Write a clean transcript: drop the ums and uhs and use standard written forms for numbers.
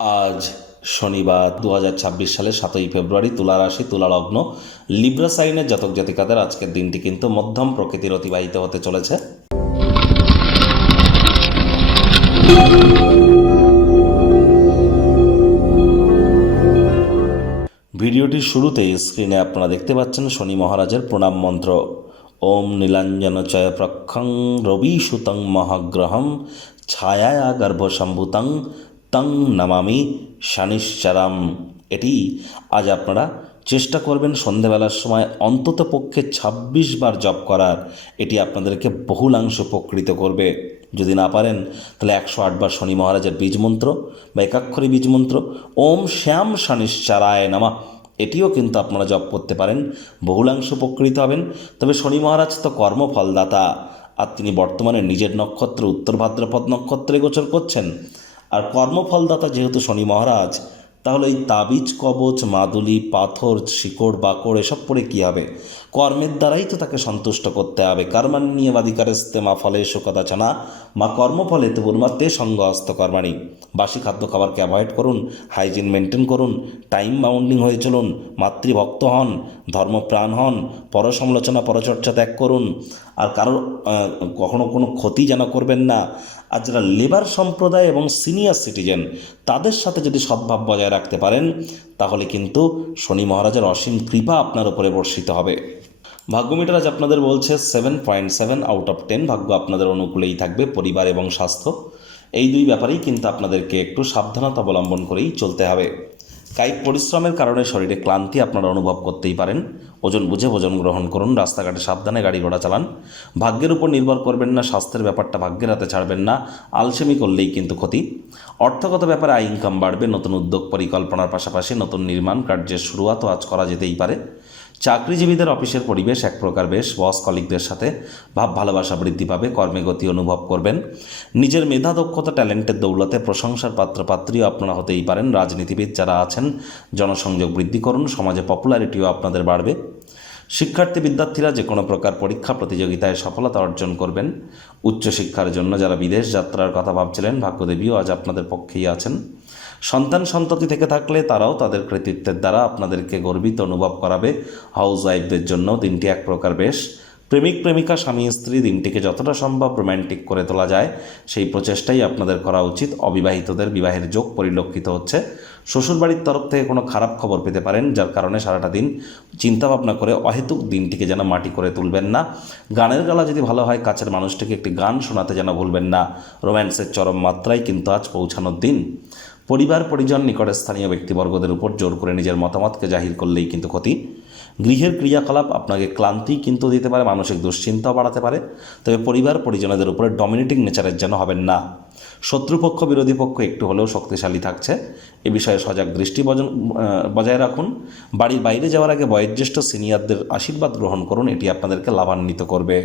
আজ শনিবার 2026 সালের 7ই ফেব্রুয়ারি, তুলা রাশি, তুলা লগ্ন, লিব্রা সাইনের জাতক জাতিকাদের আজকের দিনটি কিন্তু মধ্যম প্রকৃতির অতিবাহিত হতে চলেছে। ভিডিওটির শুরুতেই স্ক্রিনে আপনারা দেখতে পাচ্ছেন শনি মহারাজের প্রণাম মন্ত্র। ওম নীলাঞ্জন চয় প্রক্ষং রবি সুতং মহাগ্রহম ছায়া গর্ভসম্ভূতং তং নমামি শনিশ্চরম। এটি আজ আপনারা চেষ্টা করবেন সন্ধেবেলার সময় অন্তত পক্ষে 26 বার জপ করার। এটি আপনাদেরকে বহুলাংশ উপকৃত করবে। যদি না পারেন তাহলে 108 বার শনি মহারাজের বীজ মন্ত্র বা একাক্ষরী বীজ মন্ত্র ওম শ্যাম শনিশ্চরায় নমঃ, এটিও কিন্তু আপনারা জপ করতে পারেন, বহুলাংশ উপকৃত হবেন। তবে শনি মহারাজ তো কর্মফলদাতা, আর তিনি বর্তমানে নিজের নক্ষত্র উত্তর ভাদ্রপদ নক্ষত্রে গোচর করছেন। আর কর্মফলদাতা যেহেতু শনি মহারাজ, তাহলে এই তাবিজ কবচ মাদুলি পাথর শিকড় বাকড় এসব পরে কী হবে? কর্মের দ্বারাই তো তাকে সন্তুষ্ট করতে হবে। কর্মাণ্যেবাধিকারস্তে মা ফলেষু কদাচন মা কর্মফলে তুর্মাতে সঙ্গহস্ত কর্মাণি। বাসি খাদ্য খাবারকে অ্যাভয়েড করুন, হাইজিন মেনটেন করুন, টাইম বাউন্ডিং হয়ে চলুন, মাতৃভক্ত হন, ধর্মপ্রাণ হন, পরসমালোচনা পরচর্চা ত্যাগ করুন, আর কারোর কখনো কোনো ক্ষতি যেন করবেন না। আর যারা লেবার সম্প্রদায় এবং সিনিয়র সিটিজেন, তাদের সাথে যদি সদ্ভাব বজায় রাখতে পারেন, তাহলে কিন্তু শনি মহারাজের অসীম কৃপা আপনার উপরে বর্ষিত হবে। ভাগ্যমিটার আজ আপনাদের বলছে 7.7 আউট অফ 10। ভাগ্য আপনাদের অনুকূলেই থাকবে। পরিবার এবং স্বাস্থ্য, এই দুই ব্যাপারেই কিন্তু আপনাদেরকে একটু সাবধানতা অবলম্বন করেই চলতে হবে। কায়িক পরিশ্রমের কারণে শরীরে ক্লান্তি আপনারা অনুভব করতেই পারেন। ওজন বুঝে ভোজন গ্রহণ করুন, রাস্তাঘাটে সাবধানে গাড়ি ঘোড়া চালান। ভাগ্যের উপর নির্ভর করবেন না, স্বাস্থ্যের ব্যাপারটা ভাগ্যের হাতে ছাড়বেন না। আলসেমি করলেই কিন্তু ক্ষতি। অর্থগত ব্যাপারে আয় ইনকাম বাড়বে। নতুন উদ্যোগ পরিকল্পনার পাশাপাশি নতুন নির্মাণ কার্যের শুরুয়াতও আজ করা যেতেই পারে। চাকরিজীবীদের অফিসের পরিবেশ এক প্রকার বেশ। বস কলিগদের সাথে ভাব ভালোবাসা বৃদ্ধি পাবে। কর্মে গতি অনুভব করবেন। নিজের মেধা দক্ষতা ট্যালেন্টের দৌলতে প্রশংসার পাত্রপাত্রীও আপনারা হতেই পারেন। রাজনীতিবিদ যারা আছেন, জনসংযোগ বৃদ্ধি করুন। সমাজে পপুলারিটিও আপনাদের বাড়বে। শিক্ষার্থী বিদ্যার্থীরা যে কোনো প্রকার পরীক্ষা প্রতিযোগিতায় সফলতা অর্জন করবেন। উচ্চশিক্ষার জন্য যারা বিদেশ যাত্রার কথা ভাবছিলেন, ভাগ্যদেবীও আজ আপনাদের পক্ষেই আছেন। সন্তান সন্ততি থেকে থাকলে তারাও তাদের কৃতিত্বের দ্বারা আপনাদেরকে গর্বিত অনুভব করাবে। হাউস ওয়াইফদের জন্য দিনটি এক প্রকার বেশ। প্রেমিক প্রেমিকা স্বামী স্ত্রী দিনটিকে যতটা সম্ভব রোম্যান্টিক করে তোলা যায় সেই প্রচেষ্টাই আপনাদের করা উচিত। অবিবাহিতদের বিবাহের যোগ পরিলক্ষিত হচ্ছে। শ্বশুরবাড়ির তরফ থেকে কোনো খারাপ খবর পেতে পারেন, যার কারণে সারাটা দিন চিন্তাভাবনা করে অহেতুক দিনটিকে যেন মাটি করে তুলবেন না। গানের গলা যদি ভালো হয়, কাছের মানুষটিকে একটি গান শোনাতে যেন ভুলবেন না। রোম্যান্সের চরম মাত্রায় কিন্তু আজ পৌঁছানোর দিন। পরিবার পরিজন নিকটে স্থানীয় ব্যক্তিবর্গদের উপর জোর করে নিজের মতামতকে জাহির করলেই কিন্তু ক্ষতি। গৃহের ক্রিয়াকলাপ আপনাকে ক্লান্তি কিন্তু দিতে পারে, মানসিক দুশ্চিন্তাও বাড়াতে পারে। তবে পরিবার পরিজনদের উপরে ডমিনেটিং নেচারের যেন হবেন না। শত্রুপক্ষ বিরোধী পক্ষ একটু হলেও শক্তিশালী থাকছে, এ বিষয়ে সজাগ দৃষ্টি বজায় রাখুন। বাড়ির বাইরে যাওয়ার আগে বয়োজ্যেষ্ঠ সিনিয়রদের আশীর্বাদ গ্রহণ করুন, এটি আপনাদেরকে লাভান্বিত করবে।